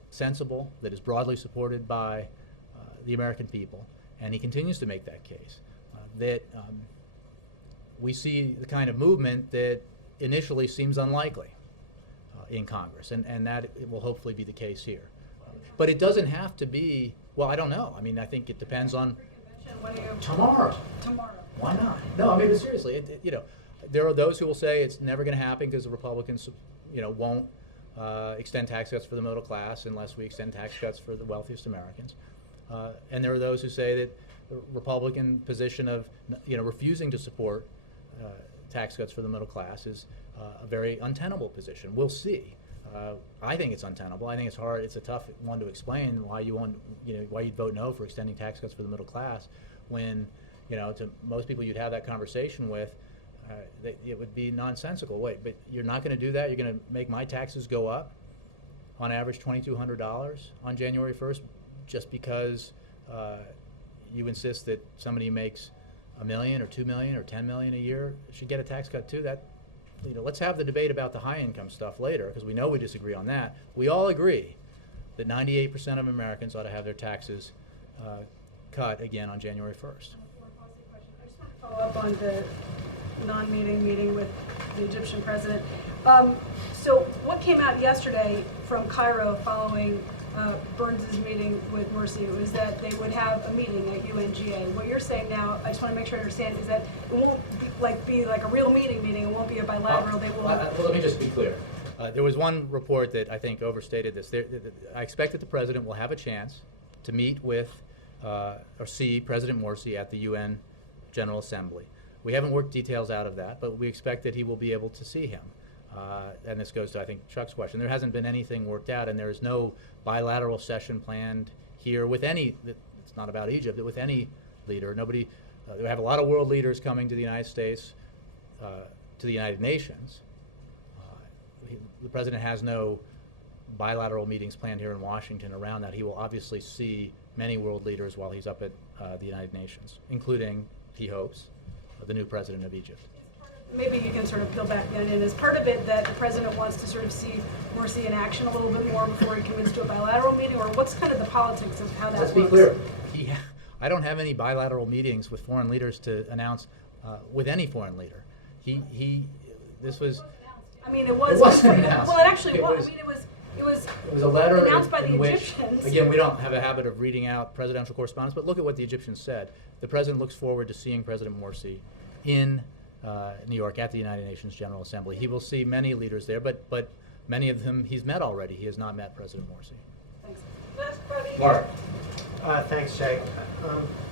sensible, that is broadly supported by the American people, and he continues to make that case, that we see the kind of movement that initially seems unlikely in Congress, and that it will hopefully be the case here. But it doesn't have to be, well, I don't know. I mean, I think it depends on tomorrow. Why not? No, I mean, but seriously, there are those who will say it's never going to happen because the Republicans, won't extend tax cuts for the middle class unless we extend tax cuts for the wealthiest Americans. And there are those who say that the Republican position of, refusing to support tax cuts for the middle class is a very untenable position. We'll see. I think it's untenable. I think it's hard. It's a tough one to explain why why you'd vote no for extending tax cuts for the middle class when, to most people you'd have that conversation with, it would be nonsensical. Wait, but you're not going to do that? You're going to make my taxes go up on average $2,200 on January 1st just because you insist that somebody who makes $1 million or $2 million or $10 million a year should get a tax cut too? That, let's have the debate about the high income stuff later, because we know we disagree on that. We all agree that 98% of Americans ought to have their taxes cut again on January 1st. I just want to follow up on the meeting with the Egyptian president. So what came out yesterday from Cairo following Burns' meeting with Morsi was that they would have a meeting at UNGA. What you're saying now, I just want to make sure I understand, is that it won't be like a real meeting. It won't be a bilateral. They will. Well, let me just be clear. There was one report that I think overstated this. I expect that the president will have a chance to meet with or see President Morsi at the UN General Assembly. We haven't worked details out of that, but we expect that he will be able to see him. And this goes to, I think, Chuck's question. There hasn't been anything worked out, and there is no bilateral session planned here with any, it's not about Egypt, but with any leader. Nobody, we have a lot of world leaders coming to the United States, to the United Nations. The president has no bilateral meetings planned here in Washington around that. He will obviously see many world leaders while he's up at the United Nations, including, he hopes, the new president of Egypt. Maybe you can sort of peel back the onion. Is part of it that the president wants to sort of see Morsi in action a little bit more before he commits to a bilateral meeting, or what's kind of the politics of how that works? Let's be clear. I don't have any bilateral meetings with foreign leaders to announce with any foreign leader. This was. I mean, it was. It wasn't announced. Well, it actually was. I mean, it was a letter announced by the which, Egyptians. again, we don't have a habit of reading out presidential correspondence, but look at what the Egyptians said. The president looks forward to seeing President Morsi in New York at the United Nations General Assembly. He will see many leaders there, but many of them he's met already. He has not met President Morsi. Thanks. Mark. Thanks, Jay.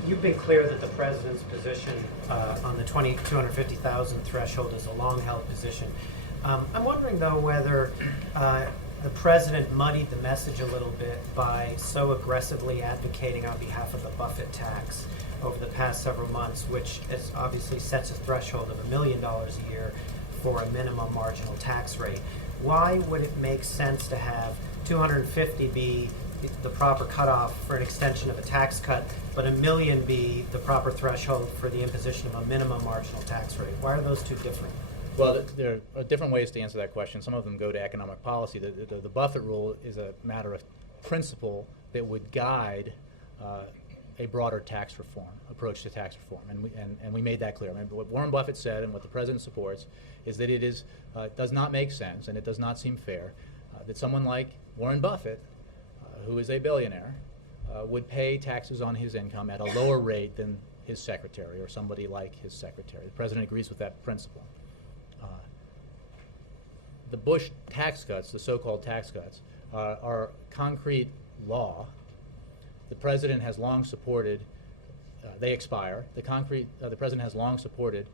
You've been clear that the president's position on the 250,000 threshold is a long-held position. I'm wondering, though, whether the president muddied the message a little bit by so aggressively advocating on behalf of the Buffett tax over the past several months, which is obviously sets a threshold of $1 million a year for a minimum marginal tax rate. Why would it make sense to have 250 be the proper cutoff for an extension of a tax cut, but $1 million be the proper threshold for the imposition of a minimum marginal tax rate? Why are those two different? Well, there are different ways to answer that question. Some of them go to economic policy. The Buffett rule is a matter of principle that would guide a broader tax reform approach to tax reform, and we made that clear. I mean, what Warren Buffett said and what the president supports is that it is does not make sense and it does not seem fair that someone like Warren Buffett, who is a billionaire, would pay taxes on his income at a lower rate than his secretary or somebody like his secretary. The president agrees with that principle. The Bush tax cuts, the so-called tax cuts, are concrete law. The president has long supported, they expire. The president has long supported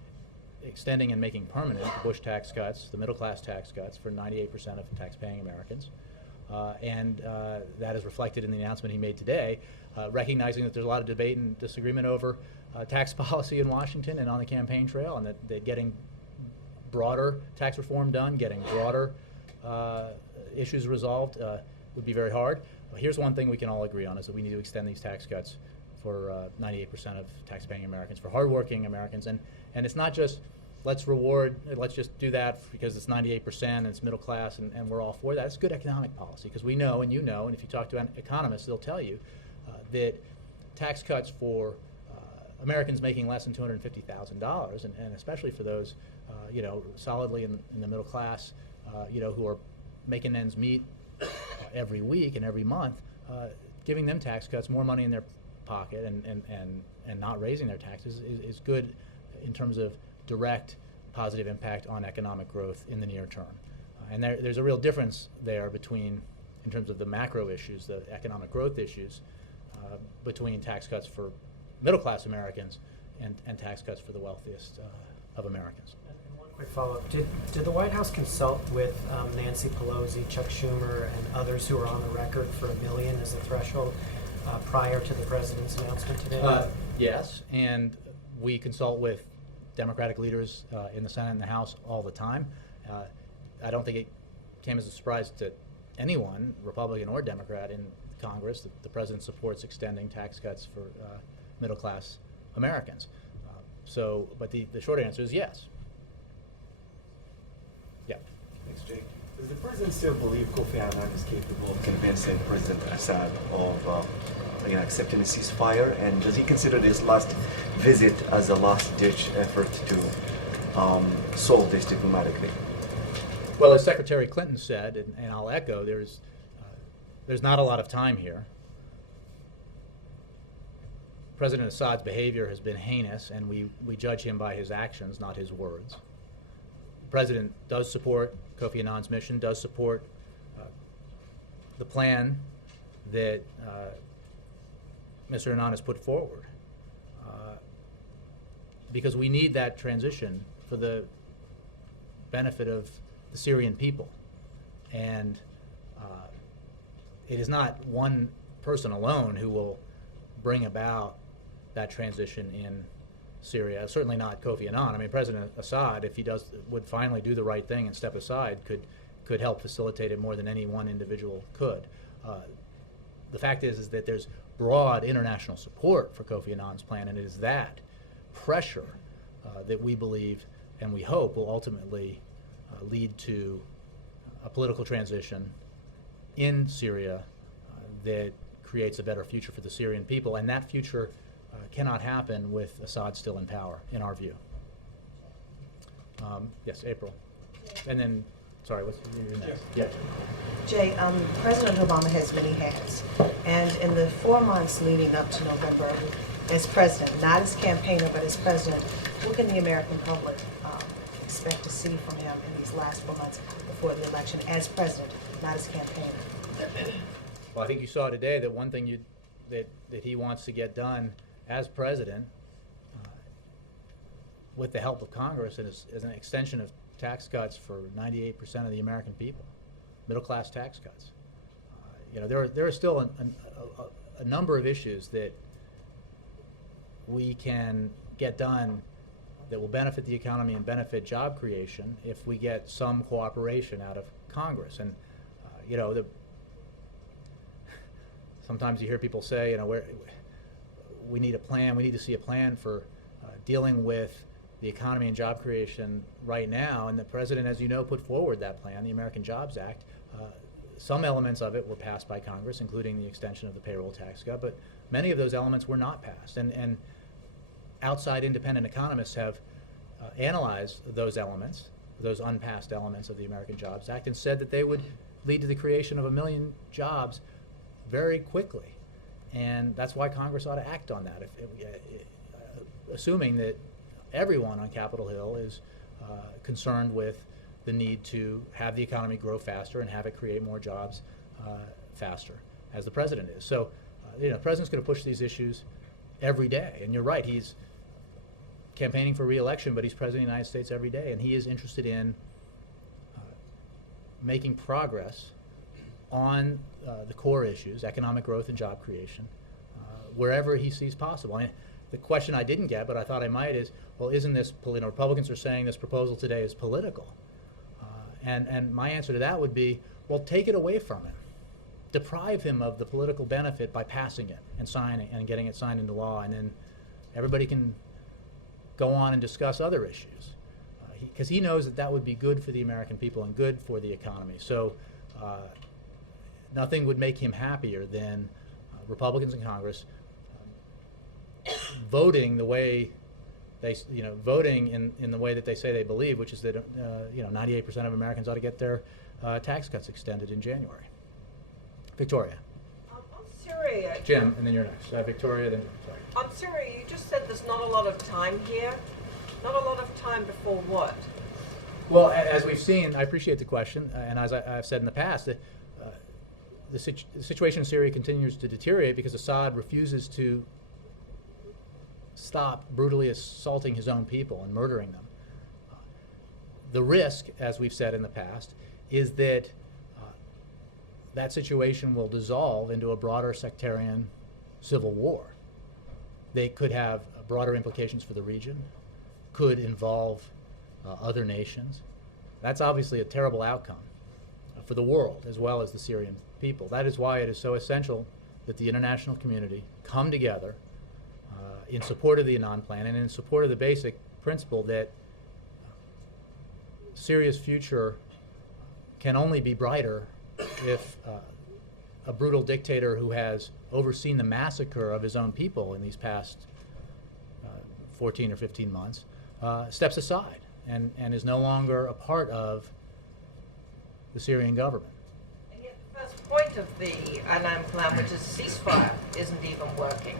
extending and making permanent the Bush tax cuts, the middle-class tax cuts for 98% of tax-paying Americans. And that is reflected in the announcement he made today, recognizing that there's a lot of debate and disagreement over tax policy in Washington and on the campaign trail, and that getting broader tax reform done, getting broader issues resolved would be very hard. Here's one thing we can all agree on, is that we need to extend these tax cuts for 98% of tax-paying Americans, for hardworking Americans. And it's not just let's just do that because it's 98% and it's middle class and we're all for that. It's good economic policy, because we know, and you know, and if you talk to economists, they'll tell you that tax cuts for Americans making less than $250,000, and especially for those solidly in the middle class, who are making ends meet every week and every month, giving them tax cuts, more money in their pocket, and not raising their taxes is good in terms of direct positive impact on economic growth in the near term. And there's a real difference there between, in terms of the macro issues, the economic growth issues, between tax cuts for middle-class Americans and tax cuts for the wealthiest of Americans. And one quick follow-up. Did the White House consult with Nancy Pelosi, Chuck Schumer, and others who are on the record for $1 million as a threshold prior to the president's announcement today? Yes, and we consult with Democratic leaders in the Senate and the House all the time. I don't think it came as a surprise to anyone, Republican or Democrat, in Congress, that the president supports extending tax cuts for middle-class Americans. But the short answer is yes. Yeah. Thanks, Jake. Does the president still believe Kofi Annan is capable of convincing President Assad of accepting a ceasefire? And does he consider this last visit as a last-ditch effort to solve this diplomatically? Well, as Secretary Clinton said, and I'll echo, there's not a lot of time here. President Assad's behavior has been heinous, and we judge him by his actions, not his words. The president does support Kofi Annan's mission, does support the plan that Mr. Annan has put forward, because we need that transition for the benefit of the Syrian people. And it is not one person alone who will bring about that transition in Syria. Certainly not Kofi Annan. I mean, President Assad, if he would finally do the right thing and step aside, could help facilitate it more than any one individual could. The fact is that there's broad international support for Kofi Annan's plan, and it is that pressure that we believe and we hope will ultimately lead to a political transition in Syria that creates a better future for the Syrian people, and that future cannot happen with Assad still in power, in our view. Yes, April. And then, sorry, what's your next? Yeah. Jay, President Obama has many hats, and in the 4 months leading up to November, as president, not as campaigner, but as president, what can the American public expect to see from him in these last 4 months before the election as president, not as campaigner? Well, I think you saw today that one thing that he wants to get done as president, with the help of Congress, and as an extension of tax cuts for 98% of the American people, middle-class tax cuts. There are still a number of issues that we can get done that will benefit the economy and benefit job creation if we get some cooperation out of Congress. And sometimes you hear people say, we need a plan. We need to see a plan for dealing with the economy and job creation right now. And the president, as you know, put forward that plan, the American Jobs Act. Some elements of it were passed by Congress, including the extension of the payroll tax cut, but many of those elements were not passed. And outside independent economists have analyzed those elements, those unpassed elements of the American Jobs Act, and said that they would lead to the creation of 1 million jobs very quickly. And that's why Congress ought to act on that, assuming that everyone on Capitol Hill is concerned with the need to have the economy grow faster and have it create more jobs faster, as the president is. So, the president's going to push these issues every day. And you're right, he's campaigning for re-election, but he's president of the United States every day, and he is interested in making progress on the core issues, economic growth and job creation, wherever he sees possible. And the question I didn't get, but I thought I might, is, well, isn't this, Republicans are saying this proposal today is political. And my answer to that would be, well, take it away from him. Deprive him of the political benefit by passing it and signing and getting it signed into law, and then everybody can go on and discuss other issues. Because he knows that would be good for the American people and good for the economy. So nothing would make him happier than Republicans in Congress voting the way they, voting in the way that they say they believe, which is that 98% of Americans ought to get their tax cuts extended in January. Victoria. On Syria. Jim, and then you're next. Victoria, then sorry. On Syria, you just said there's not a lot of time here. Not a lot of time before what? Well, as we've seen, I appreciate the question, and as I've said in the past, that the situation in Syria continues to deteriorate because Assad refuses to stop brutally assaulting his own people and murdering them. The risk, as we've said in the past, is that that situation will dissolve into a broader sectarian civil war. They could have broader implications for the region, could involve other nations. That's obviously a terrible outcome for the world as well as the Syrian people. That is why it is so essential that the international community come together in support of the Annan Plan and in support of the basic principle that Syria's future can only be brighter if a brutal dictator who has overseen the massacre of his own people in these past 14 or 15 months steps aside and is no longer a part of the Syrian government. And yet the first point of the Annan Plan, which is ceasefire, isn't even working.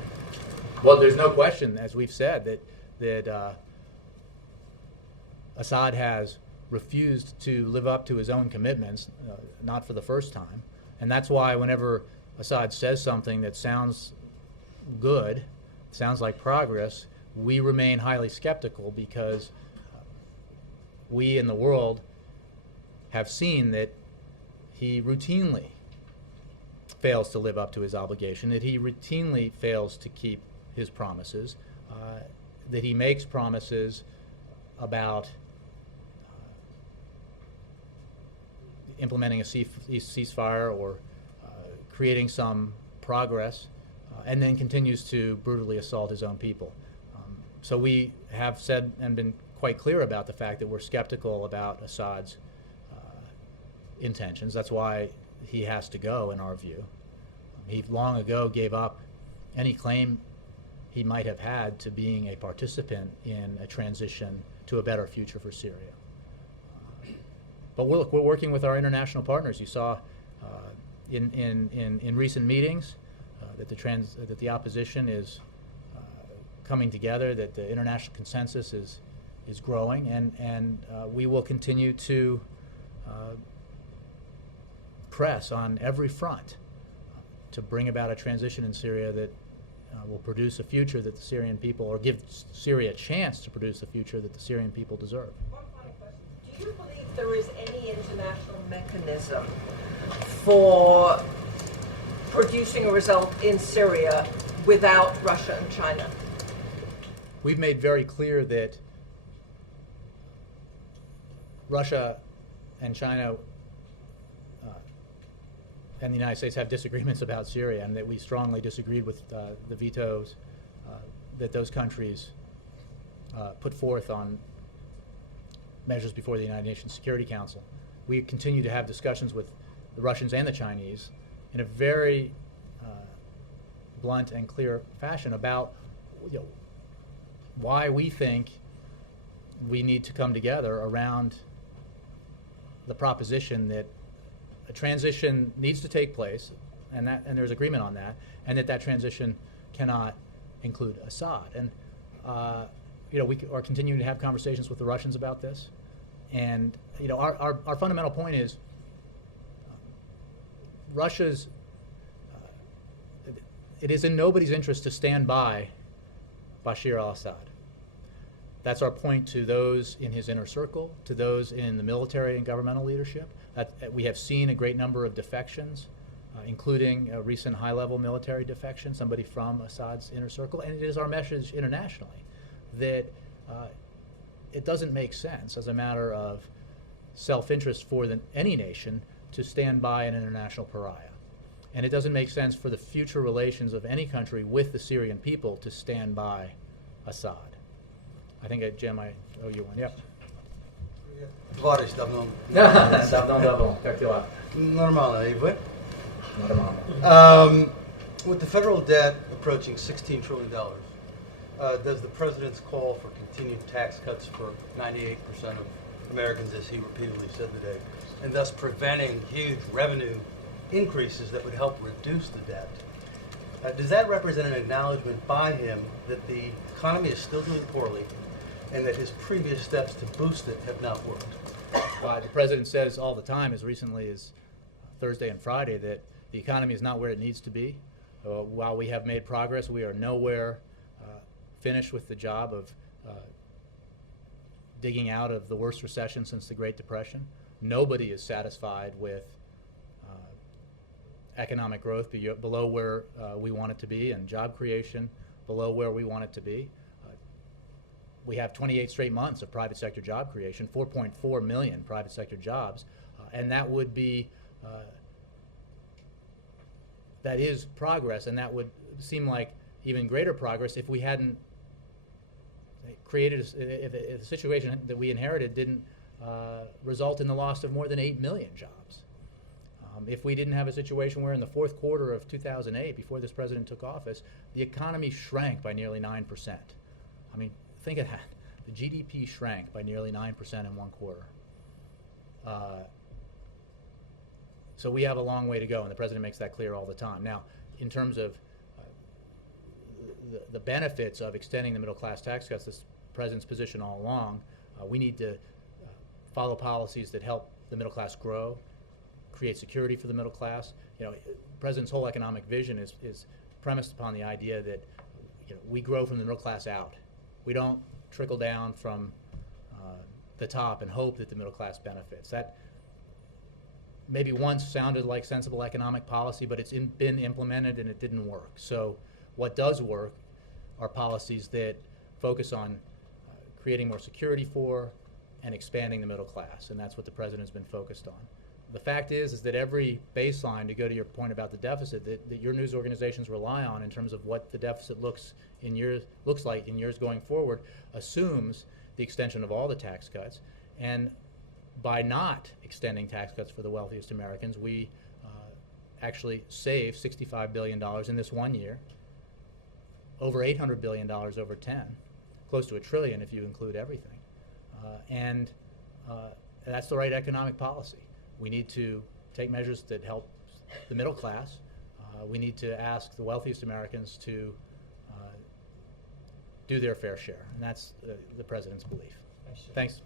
Well, there's no question, as we've said, that Assad has refused to live up to his own commitments, not for the first time. And that's why whenever Assad says something that sounds good, sounds like progress, we remain highly skeptical because we in the world have seen that he routinely fails to live up to his obligation, that he routinely fails to keep his promises, that he makes promises about implementing a ceasefire or creating some progress, and then continues to brutally assault his own people. So we have said and been quite clear about the fact that we're skeptical about Assad's intentions. That's why he has to go, in our view. He long ago gave up any claim he might have had to being a participant in a transition to a better future for Syria. But we're working with our international partners. You saw in recent meetings that the opposition is coming together, that the international consensus is growing, and we will continue to press on every front to bring about a transition in Syria that will produce a future that the Syrian people, or give Syria a chance to produce a future that the Syrian people deserve. One final question. Do you believe there is any international mechanism for producing a result in Syria without Russia and China? We've made very clear that Russia and China and the United States have disagreements about Syria, and that we strongly disagreed with the vetoes that those countries put forth on measures before the United Nations Security Council. We continue to have discussions with the Russians and the Chinese in a very blunt and clear fashion about why we think we need to come together around the proposition that a transition needs to take place, and there's agreement on that, and that transition cannot include Assad. And we are continuing to have conversations with the Russians about this, and our fundamental point is Russia's. It is in nobody's interest to stand by Bashar al-Assad. That's our point to those in his inner circle, to those in the military and governmental leadership. We have seen a great number of defections, including a recent high-level military defection, somebody from Assad's inner circle. And it is our message internationally that it doesn't make sense as a matter of self-interest for any nation to stand by an international pariah. And it doesn't make sense for the future relations of any country with the Syrian people to stand by Assad. I think, Jim, I owe you one. Yep. Товарищ давно. Давно, как дела? Нормально, и вы? Нормально. With the federal debt approaching $16 trillion, does the president's call for continued tax cuts for 98% of Americans, as he repeatedly said today, and thus preventing huge revenue increases that would help reduce the debt, does that represent an acknowledgement by him that the economy is still doing poorly and that his previous steps to boost it have not worked? The president says all the time, as recently as Thursday and Friday, that the economy is not where it needs to be. While we have made progress, we are nowhere finished with the job of digging out of the worst recession since the Great Depression. Nobody is satisfied with economic growth below where we want it to be, and job creation below where we want it to be. We have 28 straight months of private sector job creation, 4.4 million private sector jobs, and that would be, that is progress, and that would seem like even greater progress if we hadn't created, if the situation that we inherited didn't result in the loss of more than 8 million jobs. If we didn't have a situation where in the fourth quarter of 2008, before this president took office, the economy shrank by nearly 9%. I mean, think of that. The GDP shrank by nearly 9% in one quarter. So we have a long way to go, and the president makes that clear all the time. Now, in terms of the benefits of extending the middle class tax cuts, this president's position all along, we need to follow policies that help the middle class grow, create security for the middle class. The president's whole economic vision is premised upon the idea that we grow from the middle class out. We don't trickle down from the top and hope that the middle class benefits. That maybe once sounded like sensible economic policy, but it's been implemented and it didn't work. So what does work are policies that focus on creating more security for and expanding the middle class, and that's what the president's been focused on. The fact is that every baseline, to go to your point about the deficit, that your news organizations rely on in terms of what the deficit looks like in years going forward, assumes the extension of all the tax cuts. And by not extending tax cuts for the wealthiest Americans, we actually save $65 billion in this 1 year, over $800 billion over 10, close to $1 trillion if you include everything. And that's the right economic policy. We need to take measures that help the middle class. We need to ask the wealthiest Americans to do their fair share, and that's the president's belief. Thanks.